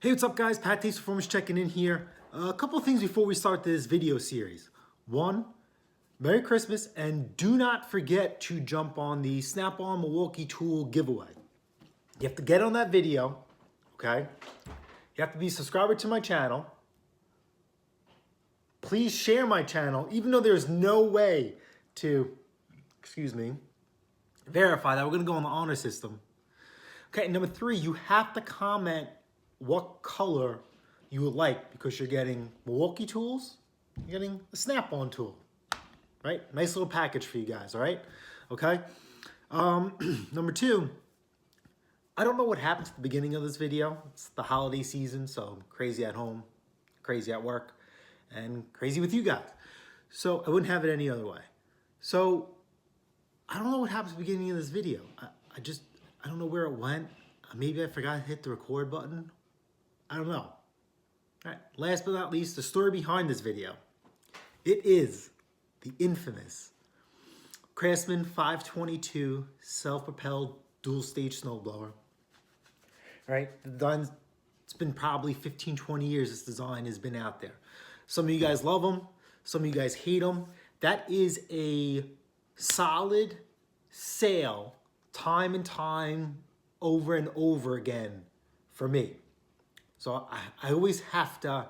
Hey, what's up guys? PATTAY'S Performance checking in here. A couple things before we start this video series. One, Merry Christmas, and do not forget to jump on the Snap-on Milwaukee Tool giveaway. You have to get on that video, okay? You have to be a subscriber to my channel. Please share my channel, even though there's no way to, verify that. We're gonna go on the honor system. Okay, number three, you have to comment what color you would like because you're getting Milwaukee tools, you're getting a Snap-on tool, right? Nice little package for you guys, all right? Okay. Number two, I don't know what happened at the beginning of this video. It's the holiday season, so I'm crazy at home, crazy at work, and crazy with you guys. So I wouldn't have it any other way. So I don't know what happened at the beginning of this video. I don't know where it went. Maybe I forgot to hit the record button. I don't know. All right, last but not least, the story behind this video. It is the infamous Craftsman 522 self-propelled dual-stage snowblower. Right, it's been probably 15, 20 years this design has been out there. Some of you guys love them, some of you guys hate them. That is a solid sale, time and time, over and over again for me. So I always have to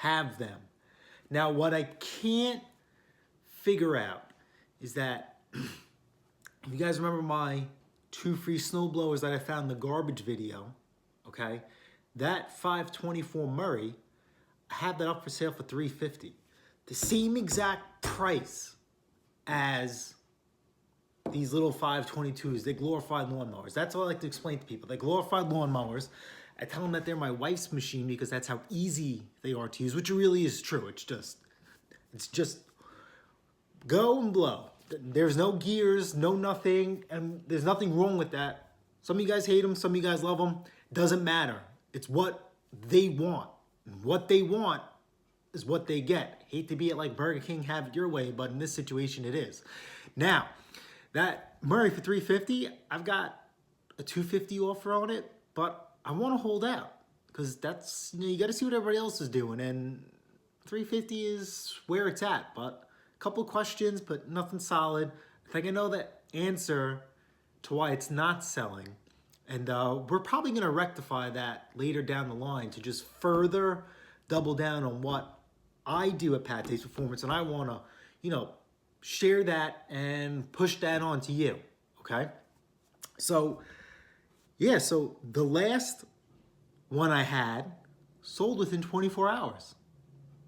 have them. Now, what I can't figure out is that, if you guys remember my 2 free snow blowers that I found in the garbage video, okay, that 524 Murray, I had that up for sale for $350. The same exact price as these little 522s. They're glorified lawnmowers. That's what I like to explain to people. They're glorified lawnmowers. I tell them that they're my wife's machine because that's how easy they are to use, which really is true. It's just go and blow. There's no gears, no nothing, and there's nothing wrong with that. Some of you guys hate them, some of you guys love them. Doesn't matter. It's what they want. And what they want is what they get. Hate to be it like Burger King, have it your way, but in this situation it is. Now, that Murray for $350, I've got a $250 offer on it, but I want to hold out because that's, you got to see what everybody else is doing, and $350 is where it's at. But a couple questions, but nothing solid. I think I know the answer to why it's not selling, and we're probably going to rectify that later down the line to just further double down on what I do at PATTAY'S Performance, and I want to, share that and push that on to you, okay? So, yeah, so the last one I had sold within 24 hours.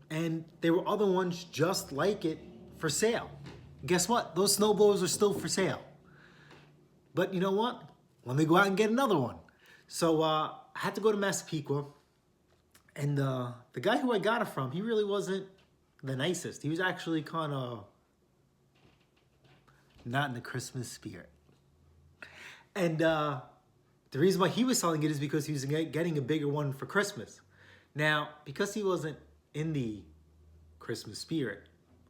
And there were other ones just like it for sale. Guess what? Those snowblowers are still for sale. But you know what? Let me go out and get another one. So I had to go to Massapequa. And the guy who I got it from, he really wasn't the nicest. He was actually kind of not in the Christmas spirit. And the reason why he was selling it is because he was getting a bigger one for Christmas. Now, because he wasn't in the Christmas spirit,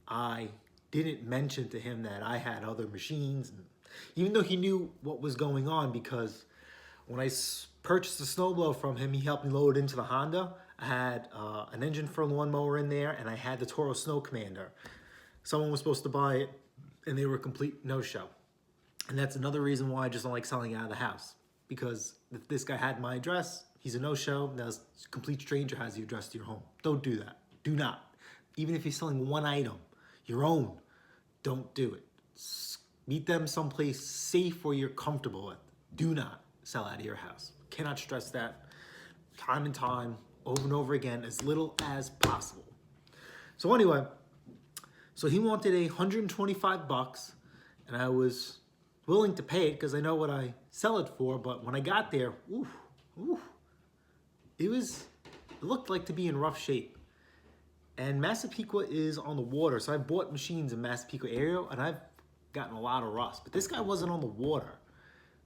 I didn't mention to him that I had other machines, and even though he knew what was going on, because when I purchased the snowblower from him, he helped me load it into the Honda. I had an engine for a lawnmower in there, and I had the Toro Snow Commander. Someone was supposed to buy it, and they were a complete no-show. And that's another reason why I just don't like selling it out of the house. Because if this guy had my address, he's a no-show. Now a complete stranger has the address to your home. Don't do that. Do not. Even if you're selling one item, your own, don't do it. Meet them someplace safe where you're comfortable with. Do not sell out of your house. Cannot stress that time and time, over and over again, as little as possible. So anyway, so he wanted $125, and I was willing to pay it because I know what I sell it for. But when I got there, it looked like to be in rough shape. And Massapequa is on the water, so I bought machines in Massapequa area, and I've gotten a lot of rust. But this guy wasn't on the water,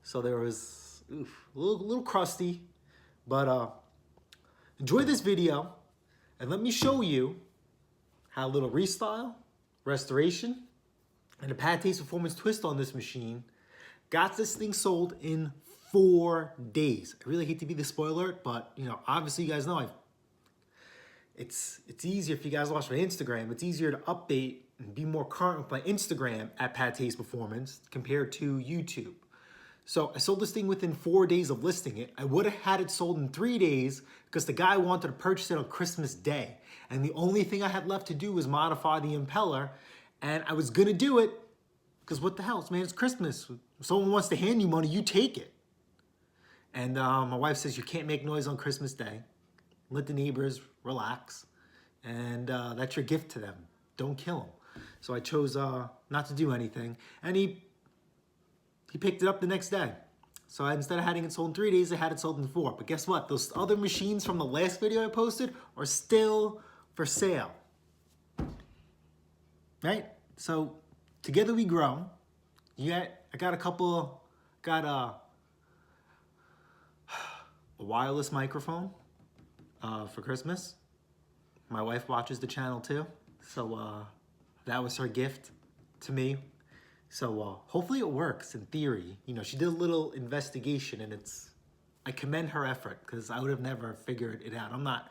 so there was a little crusty. But enjoy this video, and let me show you how a little restyle, restoration, and a PATTAY'S Performance twist on this machine got this thing sold in 4 days. I really hate to be the spoiler, but you know, obviously you guys know it's easier if you guys watch my Instagram. It's easier to update and be more current with my Instagram at PATTAY'S Performance compared to YouTube. So I sold this thing within 4 days of listing it. I would have had it sold in 3 days because the guy wanted to purchase it on Christmas Day. And the only thing I had left to do was modify the impeller. And I was gonna do it because what the hell, man, it's Christmas. If someone wants to hand you money, you take it. And my wife says you can't make noise on Christmas Day. Let the neighbors relax. And that's your gift to them. Don't kill them. So I chose not to do anything. And he picked it up the next day. So instead of having it sold in 3 days, I had it sold in 4. But guess what? Those other machines from the last video I posted are still for sale. Right? So together we grow. I got a wireless microphone for Christmas. My wife watches the channel too. So that was her gift to me. So hopefully it works in theory. You know, she did a little investigation and I commend her effort because I would have never figured it out. I'm not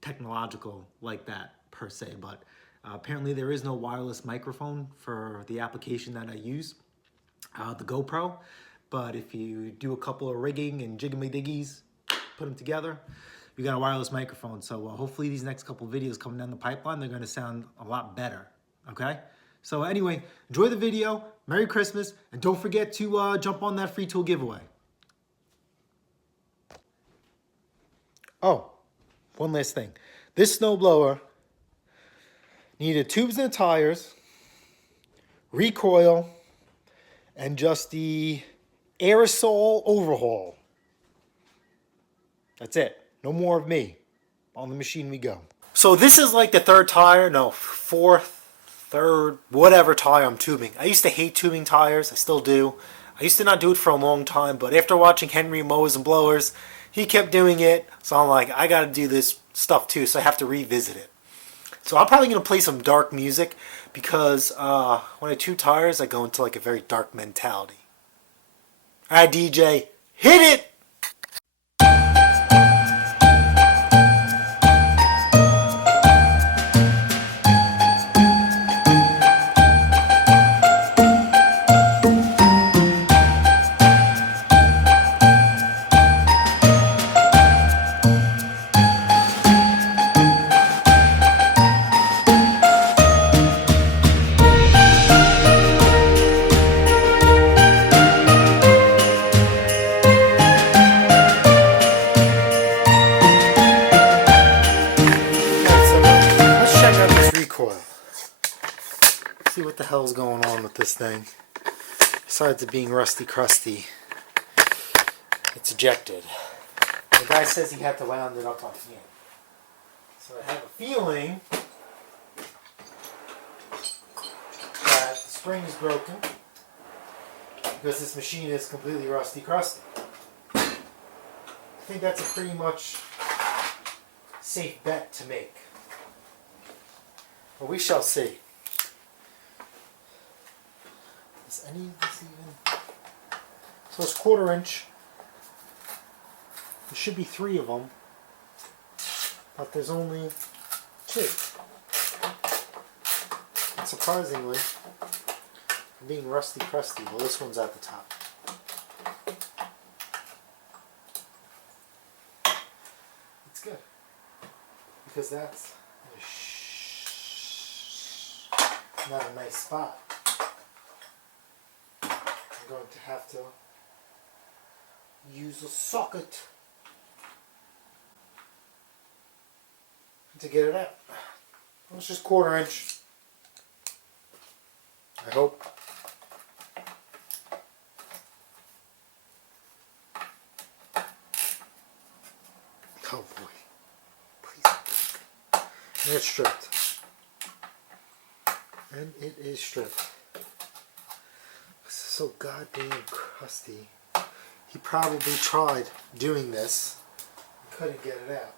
technological like that per se, but apparently there is no wireless microphone for the application that I use, the GoPro. But if you do a couple of rigging and jiggy-diggies, put them together, you got a wireless microphone. So hopefully these next couple of videos coming down the pipeline, they're gonna sound a lot better, okay? So anyway, enjoy the video, Merry Christmas, and don't forget to jump on that free tool giveaway. Oh, one last thing. This snowblower needed tubes and tires, recoil, and just the aerosol overhaul. That's it. No more of me. On the machine we go. So this is like the fourth, third, whatever tire I'm tubing. I used to hate tubing tires. I still do. I used to not do it for a long time, but after watching Henry Mowers and Blowers, he kept doing it. So I'm like, I gotta do this stuff too, so I have to revisit it. So I'm probably gonna play some dark music because when I tube tires, I go into like a very dark mentality. Alright, DJ, hit it! See what the hell's going on with this thing. Besides it being rusty crusty, it's ejected. The guy says he had to wound it up on hand. So I have a feeling that the spring is broken because this machine is completely rusty crusty. I think that's a pretty much safe bet to make. But we shall see. Is any of this even? So it's 1/4 inch. There should be 3 of them, but there's only 2. And surprisingly, being rusty crusty, well, this one's at the top. It's good because that's not a nice spot. I'm going to have to use a socket to get it out. Well, it's just 1/4 inch. I hope. Oh boy. Please. And it's stripped. And it is stripped. This is so goddamn crusty. He probably tried doing this and couldn't get it out.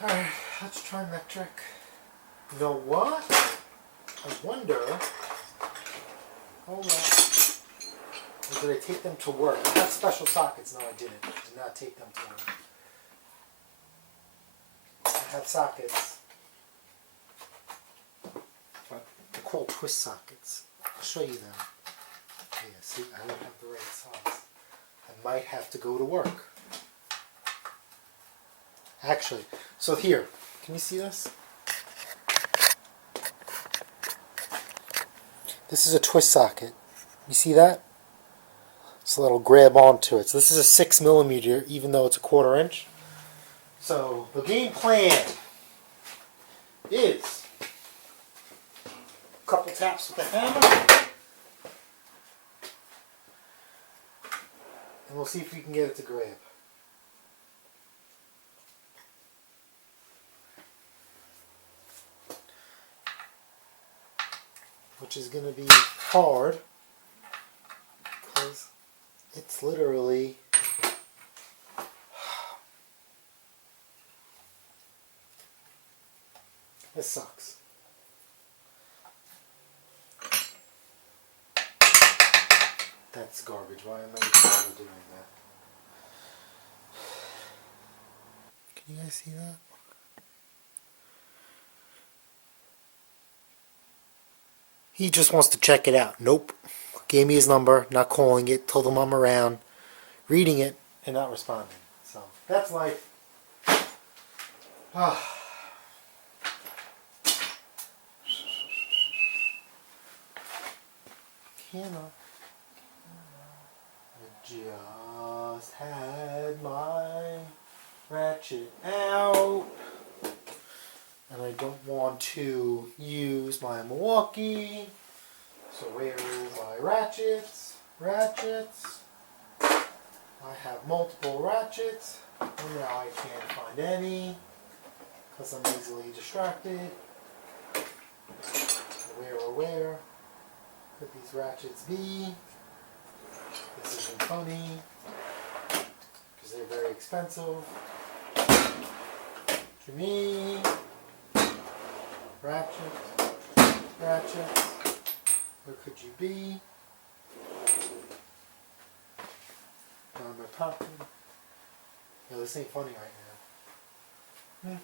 Alright, let's try metric. You know what? I wonder. Hold on. Or did I take them to work? I have special sockets. No, I didn't. I did not take them to work. I have sockets. But they're called twist sockets. I'll show you them. Yeah, see, I don't have the right size. I might have to go to work. Actually, so here, can you see this? This is a twist socket. You see that? So that'll grab onto it. So this is a 6mm, even though it's a 1/4 inch. So the game plan is a couple taps with the hammer, and we'll see if we can get it to grab. Which is going to be hard because it's literally this sucks. That's garbage. Why am I even doing that? Can you guys see that? He just wants to check it out. Nope. Gave me his number, not calling it, told him I'm around, reading it, and not responding. So, that's life. Camera. I just had my ratchet out. And I don't want to use my Milwaukee. So where are my ratchets? Ratchets. I have multiple ratchets. And now I can't find any because I'm easily distracted. Where could these ratchets be? This isn't funny because they're very expensive. To me. Ratchets, ratchets, where could you be? Down in my pocket. No, this ain't funny right now.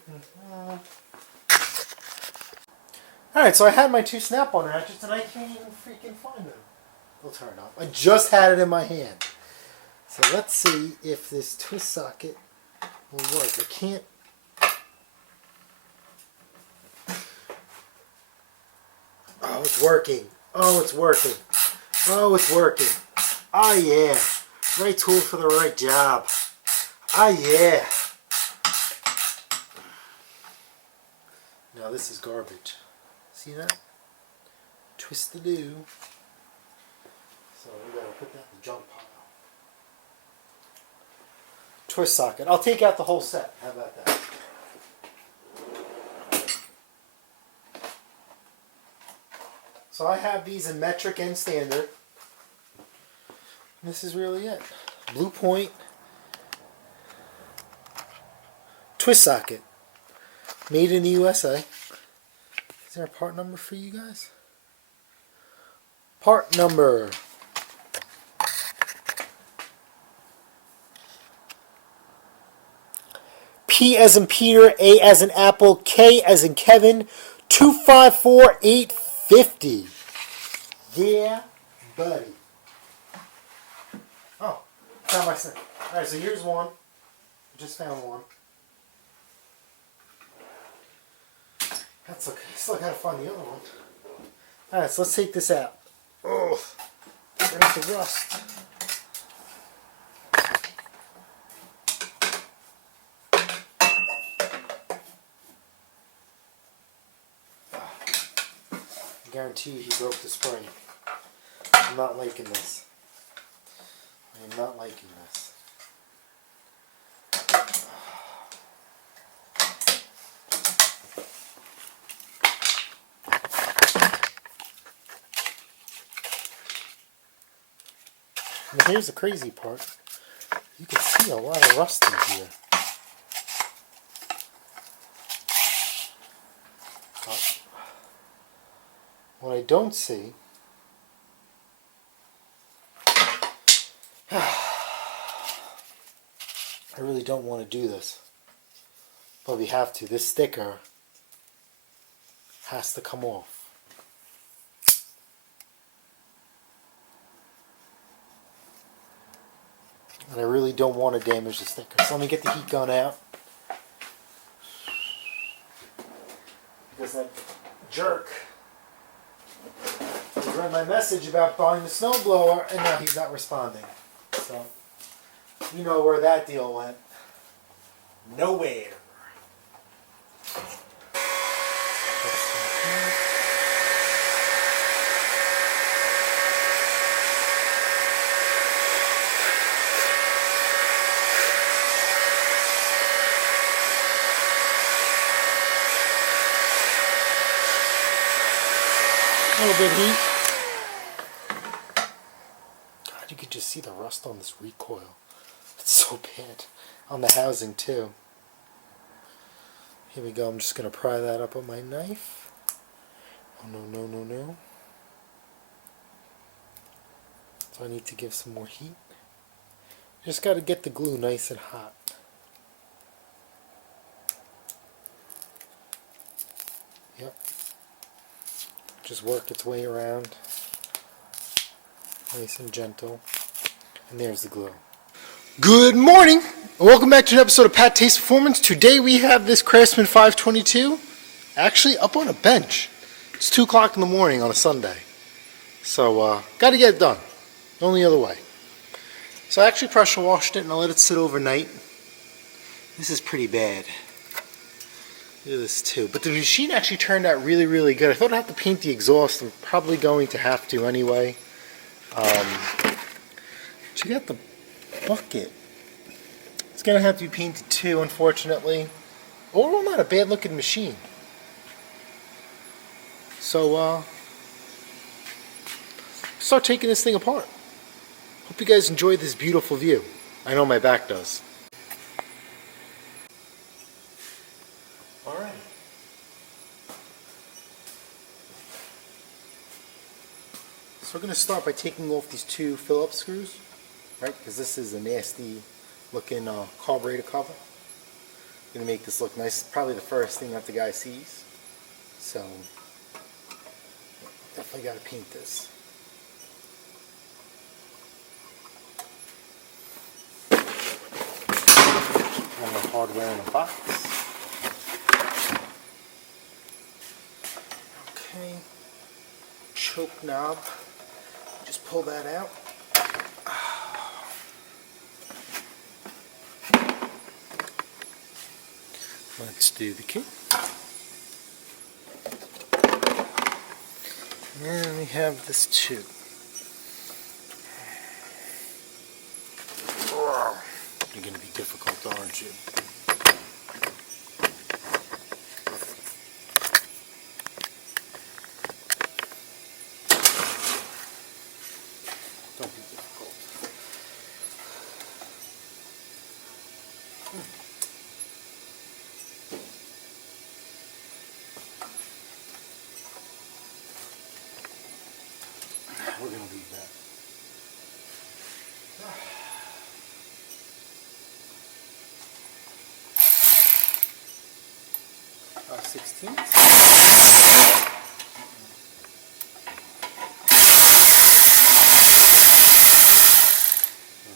Alright, so I had my 2 snap-on ratchets and I can't even freaking find them. They'll turn up. I just had it in my hand. So let's see if this twist socket will work. I can't. Oh, it's working. Oh, it's working. Oh, it's working. Oh, yeah. Right tool for the right job. Oh, yeah. Now, this is garbage. See that? Twist-a-doo. So, we gotta put that in the junk pile. Twist socket. I'll take out the whole set. How about that? So I have these in metric and standard. And this is really it. Blue point. Twist socket. Made in the USA. Is there a part number for you guys? Part number. P as in Peter, A as in Apple, K as in Kevin, 254850. Yeah, buddy. Oh, found my snap. Alright, so here's one. Just found one. That's okay. Still gotta find the other one. Alright, so let's take this out. Oh, there's the rust. I guarantee you he broke the spring. I'm not liking this. I am not liking this. Now here's the crazy part. You can see a lot of rust in here. What I don't see I really don't want to do this, but we have to. This sticker has to come off. And I really don't want to damage the sticker. So let me get the heat gun out. Because that jerk read my message about buying the snowblower, and now he's not responding. So, you know where that deal went. Nowhere. A little bit of heat. God, you could just see the rust on this recoil. It's so bad. On the housing too. Here we go. I'm just going to pry that up with my knife. Oh no, no, no, no. So I need to give some more heat. Just got to get the glue nice and hot. Yep. Just work its way around. Nice and gentle. And there's the glue. Good morning! Welcome back to an episode of PATTAY'S Performance. Today we have this Craftsman 522 actually up on a bench. It's 2 o'clock in the morning on a Sunday. So, got to get it done. Only other way. So I actually pressure washed it and I let it sit overnight. This is pretty bad. Look at this too. But the machine actually turned out really, really good. I thought I'd have to paint the exhaust. I'm probably going to have to anyway. Check out the bucket. It's going to have to be painted too, unfortunately. Overall, not a bad looking machine. So, start taking this thing apart. Hope you guys enjoyed this beautiful view. I know my back does. Alright. So we're going to start by taking off these 2 Phillips screws, right? Because this is a nasty looking carburetor cover. Going to make this look nice. It's probably the first thing that the guy sees. So, definitely got to paint this. All the hardware in a box. Okay. Choke knob. Just pull that out. Let's do the key. And we have this too. You're going to be difficult, aren't you? Don't be difficult. We're going to leave that. 16. What's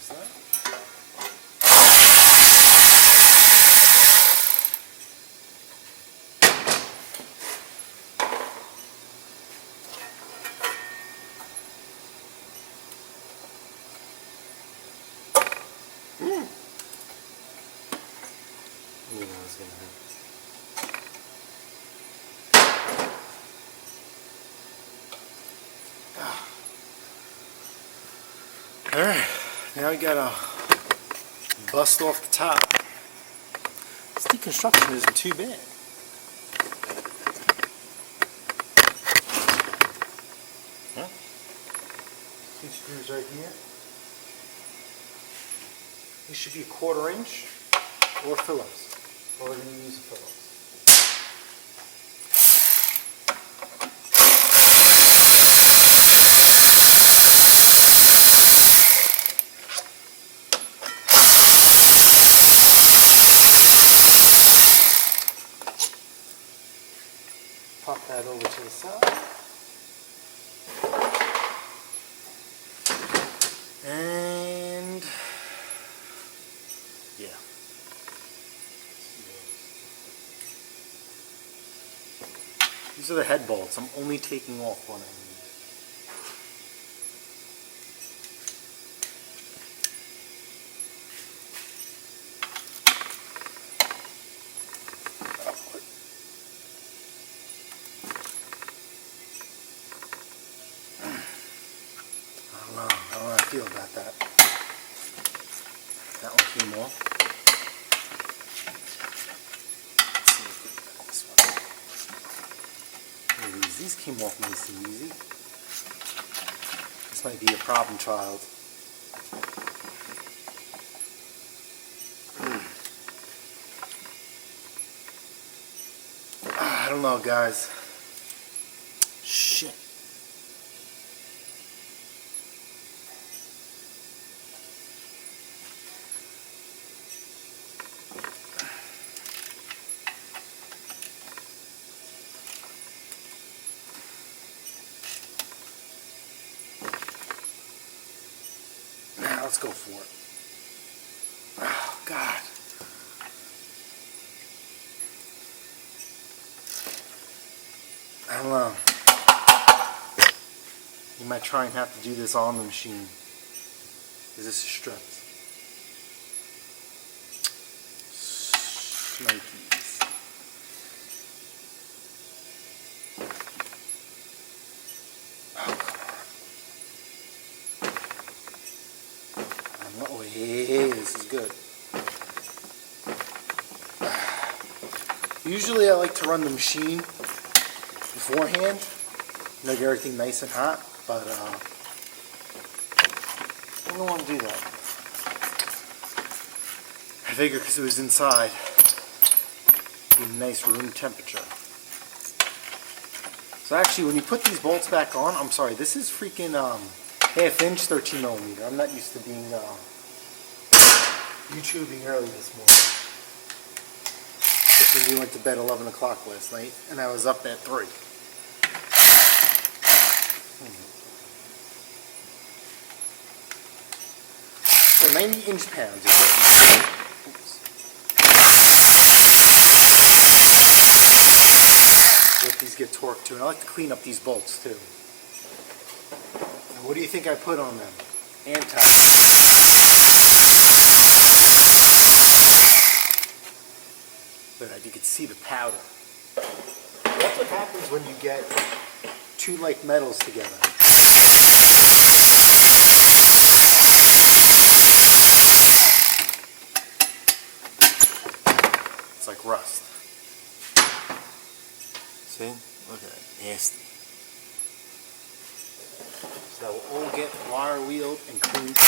that? Ooh, that was gonna hurt. Alright, now we gotta bust off the top. This deconstruction isn't too bad. 2 screws right here. These should be 1/4 inch or Phillips. We're going to use a Phillips. that over to the side. And yeah. These are the head bolts. I'm only taking off one I need. I don't know how I feel about that. That one came off. Let's see if we can get this one. These came off nice and easy. This might be a problem child. I don't know, guys. Shit. Now let's go for it. Oh, God. I don't know. You might try and have to do this on the machine. Is this a strut? Nikes. Oh, come on. Oh, hey, this is good. Usually I like to run the machine beforehand, get everything nice and hot, but I don't want to do that. I figured because it was inside, it'd be nice room temperature. So actually, when you put these bolts back on, I'm sorry, this is freaking half-inch 13mm. I'm not used to being YouTubing early this morning. Especially when we went to bed 11 o'clock last night, and I was up at 3. So 90 inch-pounds is what you see. Let these get torqued too, and I like to clean up these bolts too. Now, what do you think I put on them? Anti. But you can see the powder. That's what happens when you get two like metals together. It's like rust. See? Look at that. Nasty. So that will all get wire wheeled and cleaned.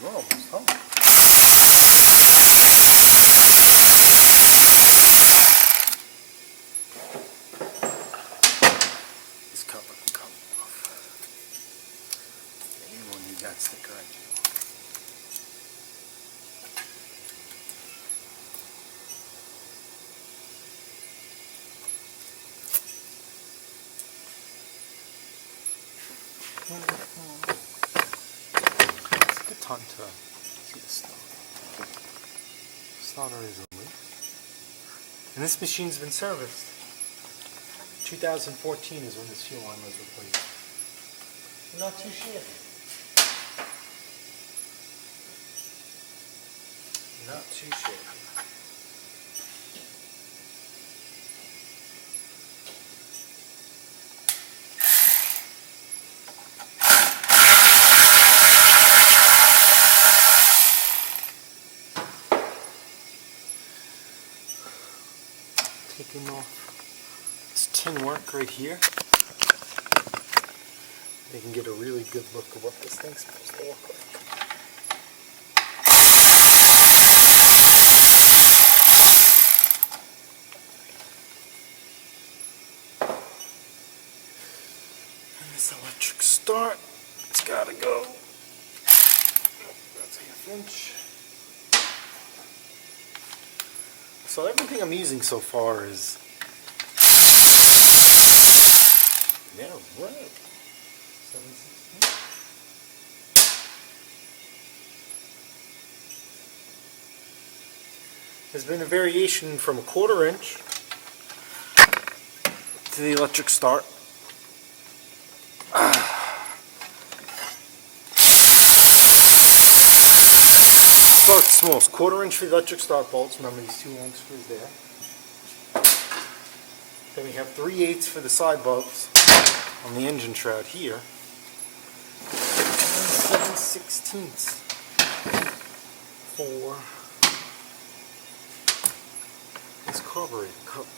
We're almost home. This cover can come off. Anyone need that sticker engine. It's a good time to see the starter. Starter is loose. And this machine's been serviced. 2014 is when this fuel line was replaced. Not too shabby. Not too shabby. Taking off this tin work right here. They can get a really good look of what this thing's supposed to look like. start. It's gotta go. That's a 1/2 inch. So everything I'm using so far is, yeah, right. 7/16. There's been a variation from a 1/4 inch to the electric start. Start small. It's 1/4 inch for the electric start bolts. Remember these 2 long screws there. Then we have 3/8 for the side bolts on the engine shroud here. And 7/16 for this carburetor cover.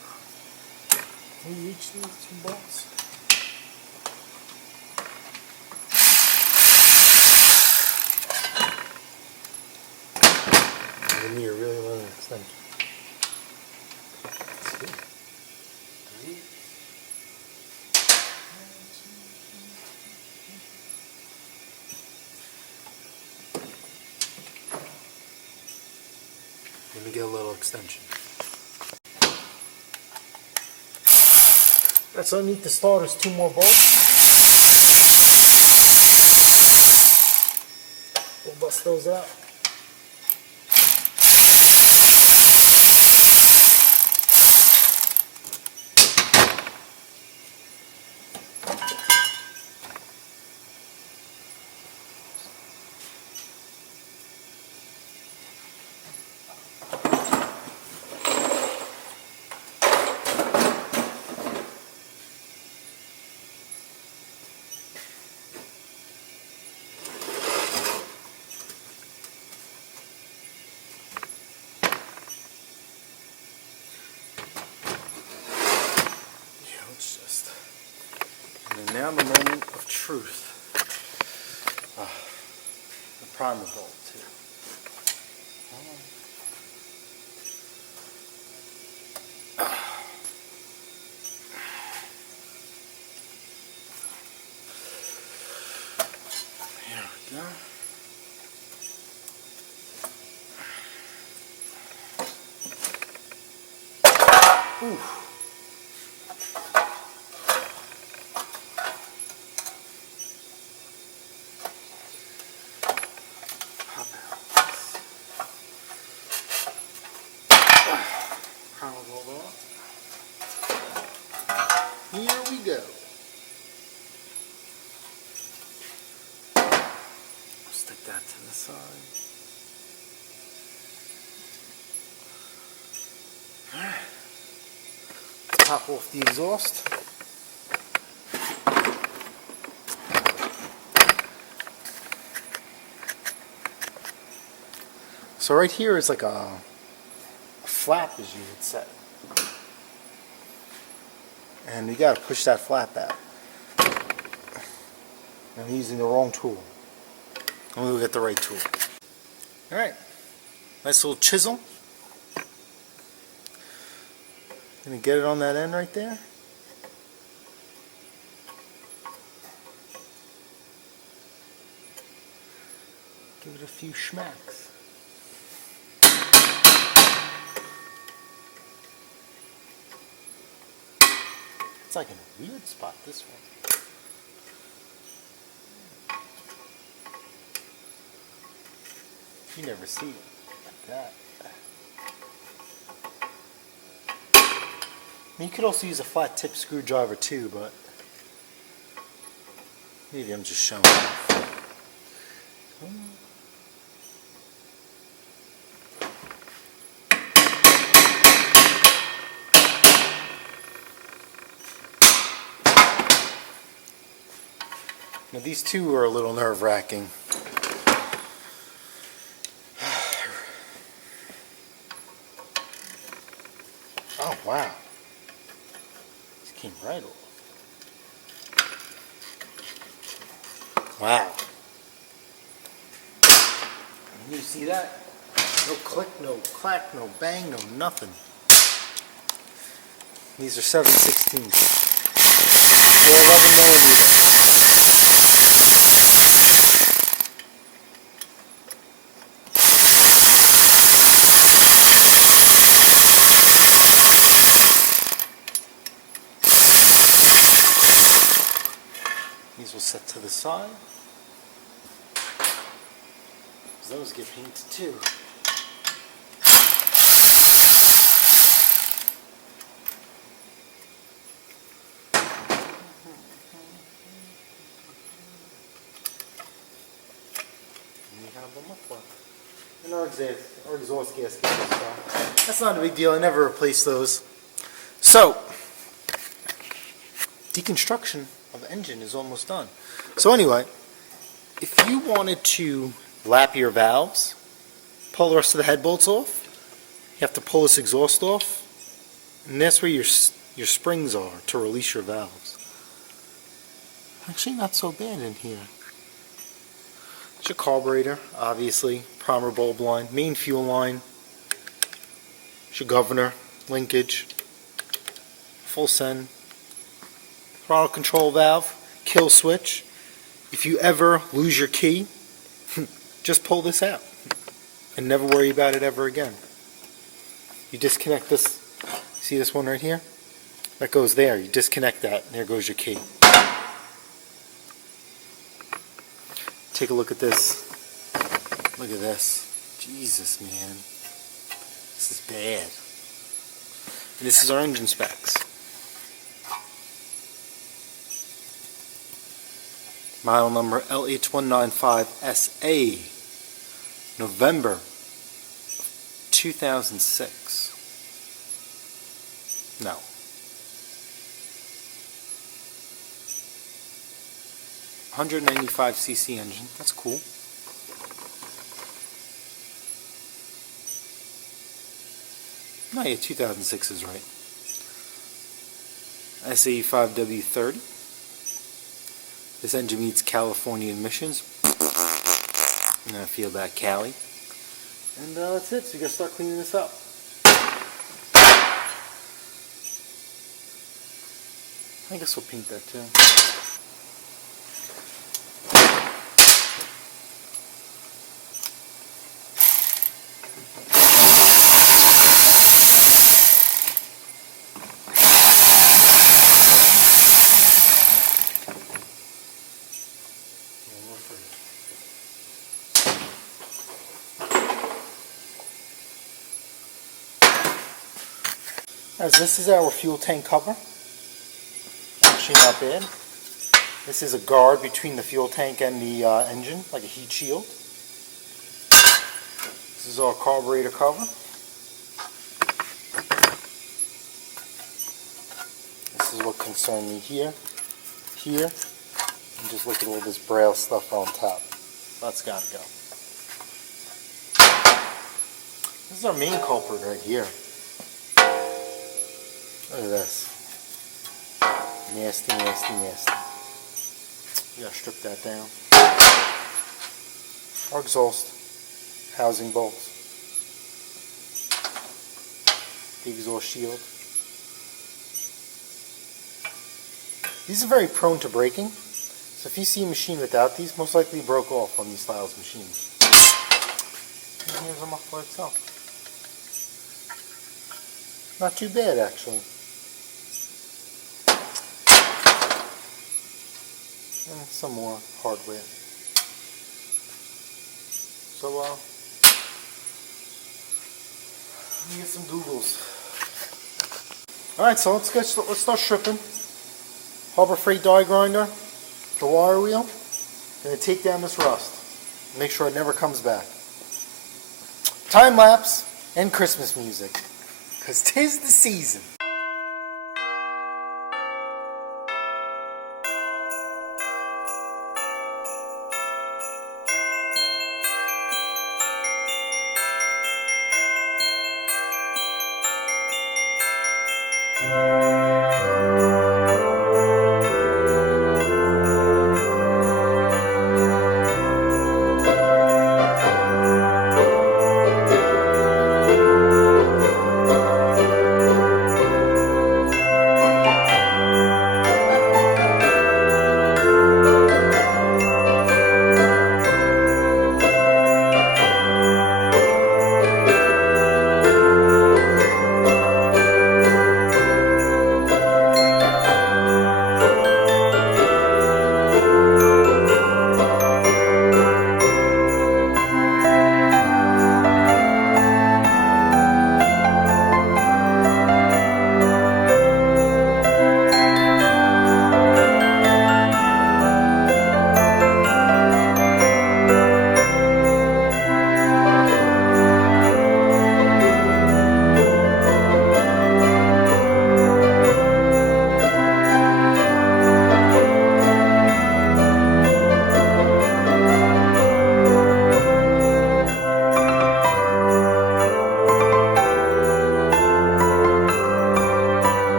Can you reach these 2 bolts? I need a really long extension. Let's see. 3. Let me get a little extension. That's underneath the starters, 2 more bolts. We'll bust those out. And now the moment of truth. The primer bolt too. Here we go. Ooh. Here we go. Stick that to the side. Alright. Let's pop off the exhaust. So right here is like a flap, as you would say. And you got to push that flap out. I'm using the wrong tool. I'm going to get the right tool. Alright, nice little chisel. Going to get it on that end right there. Give it a few schmacks. It's like in a weird spot, this one. You never see it like that. You could also use a flat tip screwdriver too, but maybe I'm just showing off. Now these two are a little nerve-wracking. Oh wow. This came right off. Wow. You see that? No click, no clack, no bang, no nothing. These are 7/16. They're 11mm. Set to the side. Those get painted too. And we have them up front. And our exhaust gasket as well. That's not a big deal. I never replace those. So, deconstruction of the engine is almost done. So anyway, if you wanted to lap your valves, pull the rest of the head bolts off, you have to pull this exhaust off, and that's where your springs are to release your valves. Actually not so bad in here. It's your carburetor, obviously, primer bulb line, main fuel line, it's your governor, linkage, full send, throttle control valve, kill switch. If you ever lose your key, just pull this out and never worry about it ever again. You disconnect this, see this one right here? That goes there. You disconnect that, and there goes your key. Take a look at this. Look at this. Jesus, man. This is bad. And this is our engine specs. Model number LH195SA, November 2006. No. 195cc engine. That's cool. No, yeah, 2006 is right. SAE5W30. This engine meets California emissions. And I feel that Cali. And that's it. So you gotta start cleaning this up. I guess we'll paint that too. As this is our fuel tank cover. Actually not bad. This is a guard between the fuel tank and the engine, like a heat shield. This is our carburetor cover. This is what concerned me here, and just look at all this braille stuff on top. That's gotta go. This is our main culprit right here. Look at this. Nasty, nasty, nasty. You gotta strip that down. Our exhaust, housing bolts, the exhaust shield. These are very prone to breaking, so if you see a machine without these, most likely broke off on these styles of machines. And here's them off by itself. Not too bad, actually. And some more hardware. So, let me get some Googles. Alright, so let's start stripping. Harbor Freight die grinder, the wire wheel. Gonna take down this rust. Make sure it never comes back. Time lapse and Christmas music. 'Cause 'tis the season.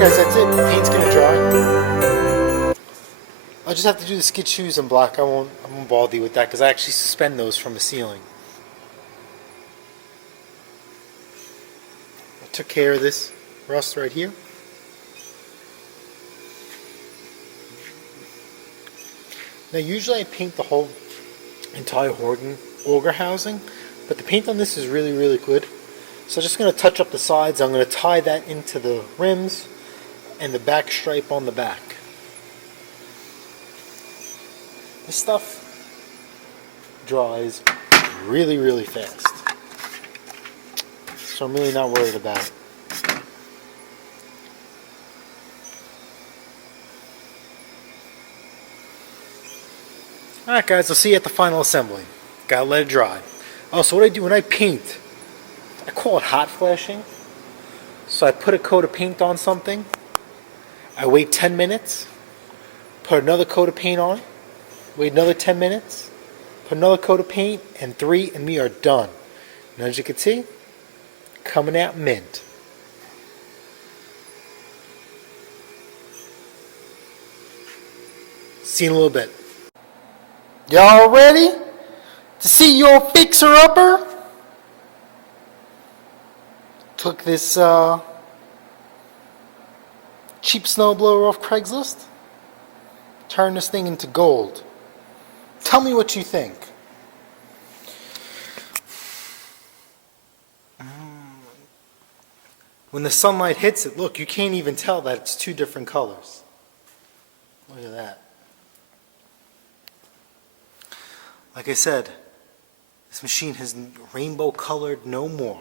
guys, that's it. Paint's gonna dry. I'll just have to do the skid shoes in black. I won't bother you with that because I actually suspend those from the ceiling. I took care of this rust right here. Now usually I paint the whole entire auger housing, but the paint on this is really, really good. So I'm just going to touch up the sides. I'm going to tie that into the rims and the back stripe on the back. This stuff dries really, really fast. So I'm really not worried about it. Alright guys, I'll see you at the final assembly. Gotta let it dry. Also, what I do when I paint, I call it hot flashing. So I put a coat of paint on something, I wait 10 minutes, put another coat of paint on it, wait another 10 minutes, put another coat of paint, and 3 and me are done. And as you can see, coming out mint. See you in a little bit. Y'all ready to see your fixer-upper? Took this cheap snowblower off Craigslist, turned this thing into gold. Tell me what you think. When the sunlight hits it, look, you can't even tell that it's two different colors. Look at that. Like I said, this machine has rainbow colored no more.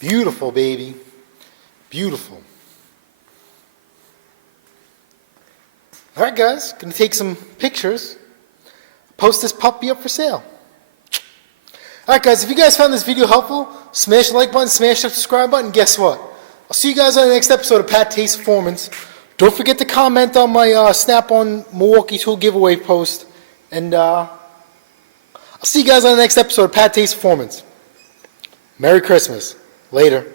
Beautiful, baby. Beautiful. Alright guys, gonna take some pictures. Post this puppy up for sale. Alright guys, if you guys found this video helpful, smash the like button, smash the subscribe button. Guess what? I'll see you guys on the next episode of PATTAY'S Performance. Don't forget to comment on my Snap-on Milwaukee tool giveaway post. And I'll see you guys on the next episode of PATTAY'S Performance. Merry Christmas. Later.